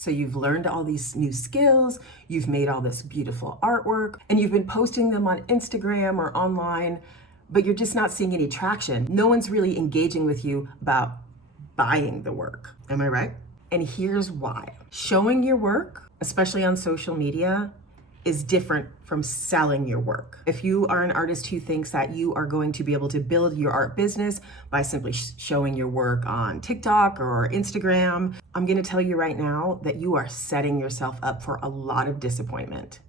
So you've learned all these new skills, you've made all this beautiful artwork, and you've been posting them on Instagram or online, but you're just not seeing any traction. No one's really engaging with you about buying the work. Am I right? And here's why. Showing your work, especially on social media, is different from selling your work. If you are an artist who thinks that you are going to be able to build your art business by simply showing your work on TikTok or Instagram, I'm gonna tell you right now that you are setting yourself up for a lot of disappointment.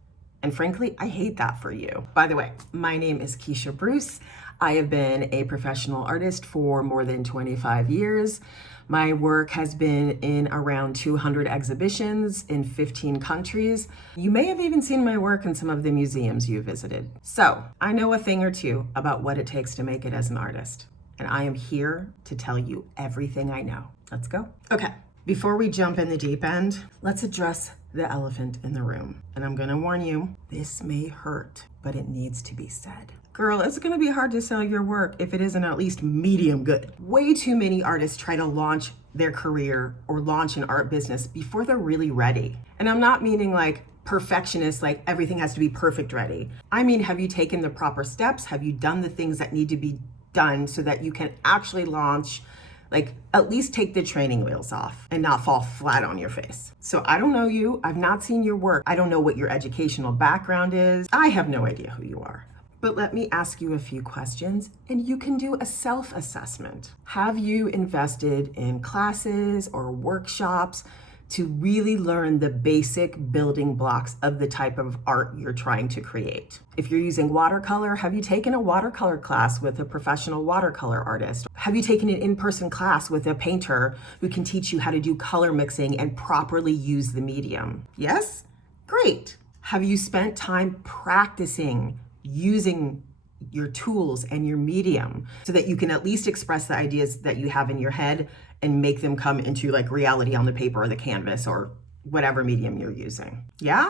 And frankly, I hate that for you. By the way, my name is Keisha Bruce. I have been a professional artist for more than 25 years. My work has been in around 200 exhibitions in 15 countries. You may have even seen my work in some of the museums you visited. So I know a thing or two about what it takes to make it as an artist. And I am here to tell you everything I know. Let's go. Okay, before we jump in the deep end, let's address the elephant in the room. And I'm gonna warn you, this may hurt, but it needs to be said. Girl, it's gonna be hard to sell your work if it isn't at least medium good. Way too many artists try to launch their career or launch an art business before they're really ready. And I'm not meaning like perfectionist, like everything has to be perfect ready. I mean, have you taken the proper steps? Have you done the things that need to be done so that you can actually launch, like at least take the training wheels off and not fall flat on your face? So I don't know you, I've not seen your work. I don't know what your educational background is. I have no idea who you are. But let me ask you a few questions and you can do a self-assessment. Have you invested in classes or workshops to really learn the basic building blocks of the type of art you're trying to create? If you're using watercolor, have you taken a watercolor class with a professional watercolor artist? Have you taken an in-person class with a painter who can teach you how to do color mixing and properly use the medium? Yes? Great. Have you spent time practicing using your tools and your medium so that you can at least express the ideas that you have in your head and make them come into like reality on the paper or the canvas or whatever medium you're using? Yeah?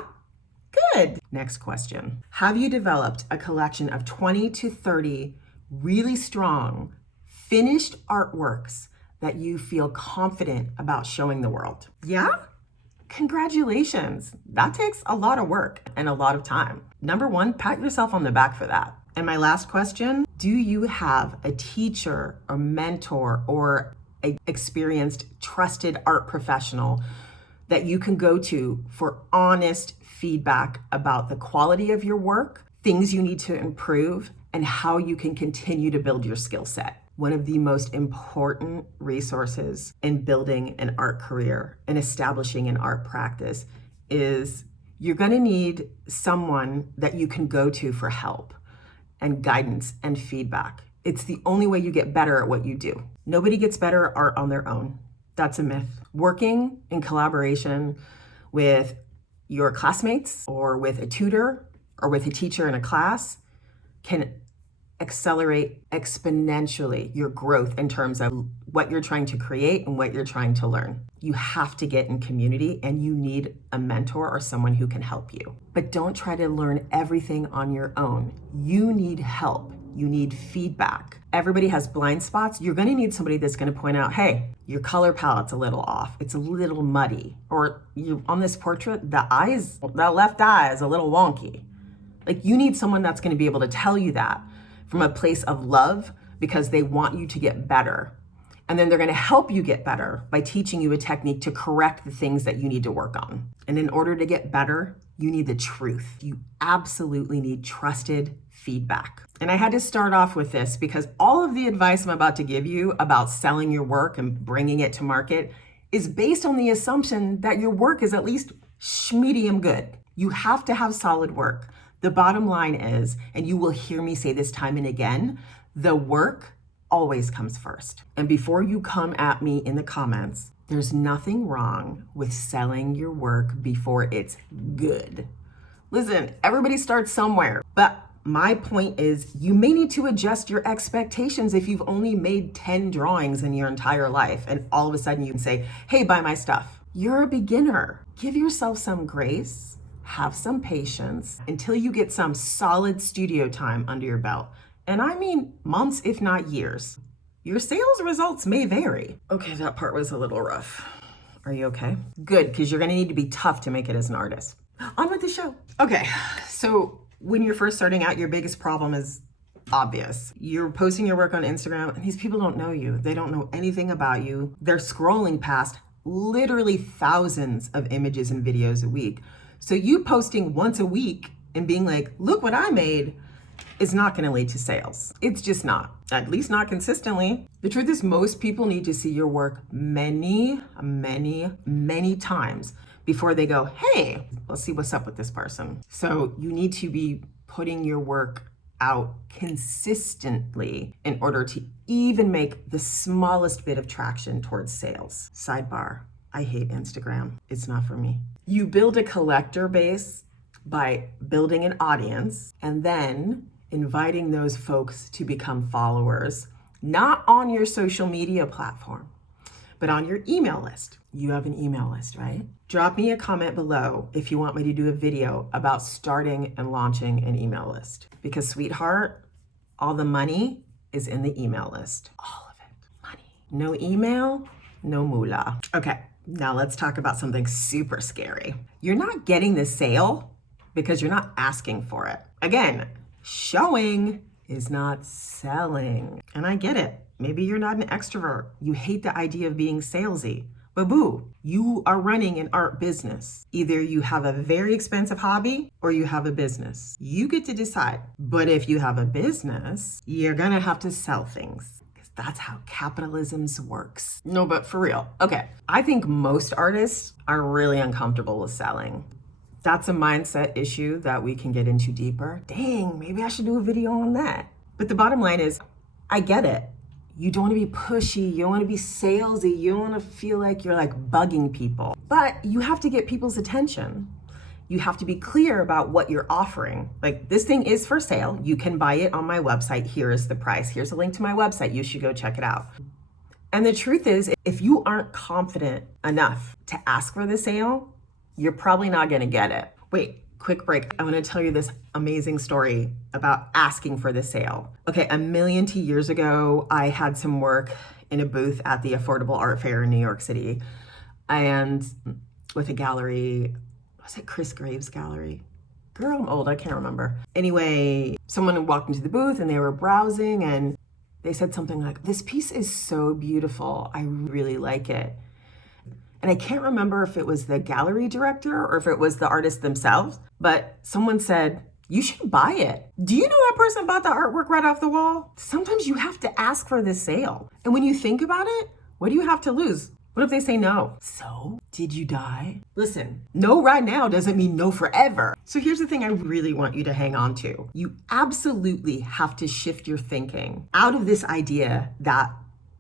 Good. Next question. Have you developed a collection of 20 to 30 really strong, finished artworks that you feel confident about showing the world? Yeah? Congratulations. That takes a lot of work and a lot of time. Number one, pat yourself on the back for that. And my last question, do you have a teacher or mentor or an experienced, trusted art professional that you can go to for honest feedback about the quality of your work, things you need to improve, and how you can continue to build your skill set? One of the most important resources in building an art career and establishing an art practice is you're gonna need someone that you can go to for help and guidance and feedback. It's the only way you get better at what you do. Nobody gets better at art on their own. That's a myth. Working in collaboration with your classmates or with a tutor or with a teacher in a class can accelerate exponentially your growth in terms of what you're trying to create and what you're trying to learn. You have to get in community and you need a mentor or someone who can help you. But don't try to learn everything on your own. You need help. You need feedback. Everybody has blind spots. You're gonna need somebody that's gonna point out, hey, your color palette's a little off. It's a little muddy. Or you on this portrait, that left eye is a little wonky. Like you need someone that's gonna be able to tell you that from a place of love because they want you to get better. And then they're gonna help you get better by teaching you a technique to correct the things that you need to work on. And in order to get better, you need the truth. You absolutely need trusted feedback. And I had to start off with this because all of the advice I'm about to give you about selling your work and bringing it to market is based on the assumption that your work is at least medium good. You have to have solid work. The bottom line is, and you will hear me say this time and again, the work always comes first. And before you come at me in the comments, there's nothing wrong with selling your work before it's good. Listen, everybody starts somewhere, but my point is you may need to adjust your expectations if you've only made 10 drawings in your entire life and all of a sudden you can say, hey, buy my stuff. You're a beginner. Give yourself some grace. Have some patience until you get some solid studio time under your belt. And I mean months, if not years. Your sales results may vary. Okay, that part was a little rough. Are you okay? Good, because you're gonna need to be tough to make it as an artist. On with the show. Okay, so when you're first starting out, your biggest problem is obvious. You're posting your work on Instagram and these people don't know you. They don't know anything about you. They're scrolling past literally thousands of images and videos a week. So you posting once a week and being like, look what I made, is not gonna lead to sales. It's just not, at least not consistently. The truth is most people need to see your work many times before they go, hey, let's see what's up with this person. So you need to be putting your work out consistently in order to even make the smallest bit of traction towards sales. Sidebar, I hate Instagram. It's not for me. You build a collector base by building an audience and then inviting those folks to become followers, not on your social media platform, but on your email list. You have an email list, right? Drop me a comment below if you want me to do a video about starting and launching an email list. Because sweetheart, all the money is in the email list. All of it, money. No email, no moolah. Okay, now let's talk about something super scary. You're not getting the sale because you're not asking for it. Again, showing is not selling. And I get it. Maybe you're not an extrovert. You hate the idea of being salesy. But boo, you are running an art business. Either you have a very expensive hobby or you have a business. You get to decide. But if you have a business, you're gonna have to sell things. That's how capitalism works. No, but for real. Okay, I think most artists are really uncomfortable with selling. That's a mindset issue that we can get into deeper. Dang, maybe I should do a video on that. But the bottom line is, I get it. You don't want to be pushy, you don't want to be salesy, you don't want to feel like you're like bugging people. But you have to get people's attention. You have to be clear about what you're offering. Like, this thing is for sale. You can buy it on my website. Here is the price. Here's a link to my website. You should go check it out. And the truth is, if you aren't confident enough to ask for the sale, you're probably not going to get it. Wait, quick break. I want to tell you this amazing story about asking for the sale. Okay, 1,000,000 years ago, I had some work in a booth at the Affordable Art Fair in New York City, and with a gallery. Was it Chris Graves' gallery? Girl, I'm old, I can't remember. Anyway, someone walked into the booth and they were browsing and they said something like, this piece is so beautiful, I really like it. And I can't remember if it was the gallery director or if it was the artist themselves, but someone said, you should buy it. Do you know that person bought the artwork right off the wall? Sometimes you have to ask for the sale. And when you think about it, what do you have to lose? What if they say no? So, did you die? Listen, no right now doesn't mean no forever. So here's the thing I really want you to hang on to. You absolutely have to shift your thinking out of this idea that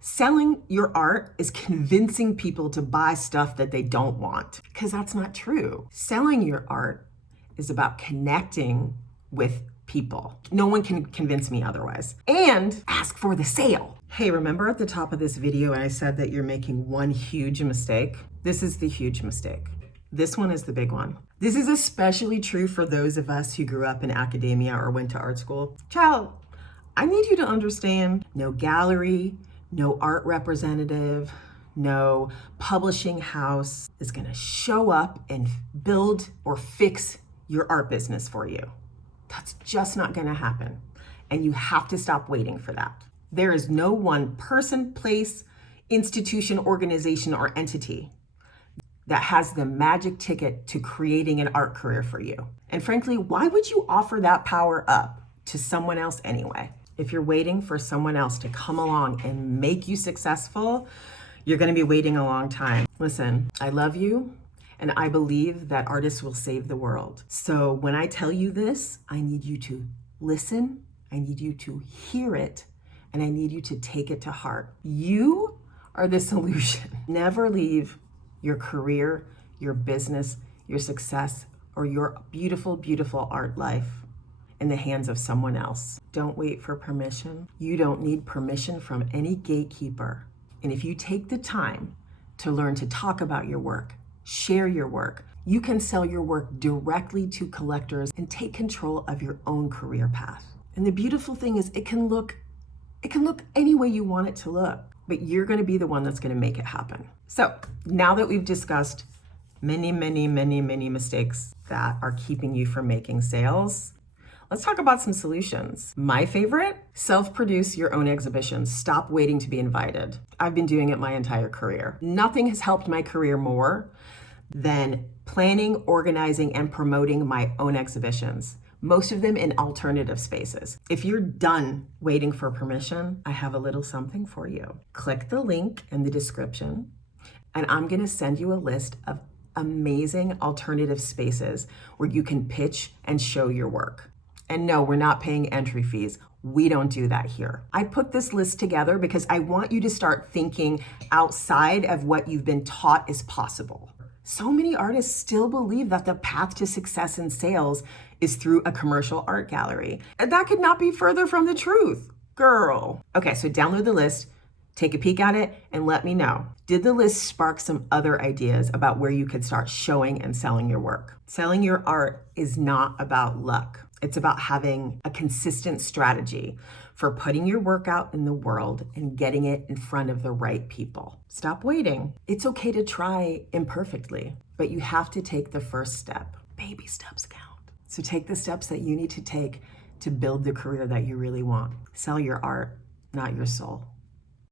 selling your art is convincing people to buy stuff that they don't want, because that's not true. Selling your art is about connecting with people. No one can convince me otherwise. And ask for the sale. Hey, remember at the top of this video I said that you're making one huge mistake? This is the huge mistake. This one is the big one. This is especially true for those of us who grew up in academia or went to art school. Child, I need you to understand, no gallery, no art representative, no publishing house is gonna show up and build or fix your art business for you. That's just not gonna happen. And you have to stop waiting for that. There is no one person, place, institution, organization, or entity that has the magic ticket to creating an art career for you. And frankly, why would you offer that power up to someone else anyway? If you're waiting for someone else to come along and make you successful, you're gonna be waiting a long time. Listen, I love you, and I believe that artists will save the world. So when I tell you this, I need you to listen, I need you to hear it, and I need you to take it to heart. You are the solution. Never leave your career, your business, your success, or your beautiful, beautiful art life in the hands of someone else. Don't wait for permission. You don't need permission from any gatekeeper. And if you take the time to learn to talk about your work, share your work, you can sell your work directly to collectors and take control of your own career path. And the beautiful thing is it can look any way you want it to look. but you're going to be the one that's going to make it happen. So now that we've discussed many mistakes that are keeping you from making sales, let's talk about some solutions. My favorite, self-produce your own exhibitions. Stop waiting to be invited. I've been doing it my entire career. Nothing has helped my career more than planning, organizing, and promoting my own exhibitions. Most of them in alternative spaces. If you're done waiting for permission, I have a little something for you. Click the link in the description, and I'm gonna send you a list of amazing alternative spaces where you can pitch and show your work. And no, we're not paying entry fees. We don't do that here. I put this list together because I want you to start thinking outside of what you've been taught is possible. So many artists still believe that the path to success in sales is through a commercial art gallery. And that could not be further from the truth, girl. Okay, so download the list, take a peek at it, and let me know. Did the list spark some other ideas about where you could start showing and selling your work? Selling your art is not about luck. It's about having a consistent strategy for putting your work out in the world and getting it in front of the right people. Stop waiting. It's okay to try imperfectly, but you have to take the first step. Baby steps count. So take the steps that you need to take to build the career that you really want. Sell your art, not your soul.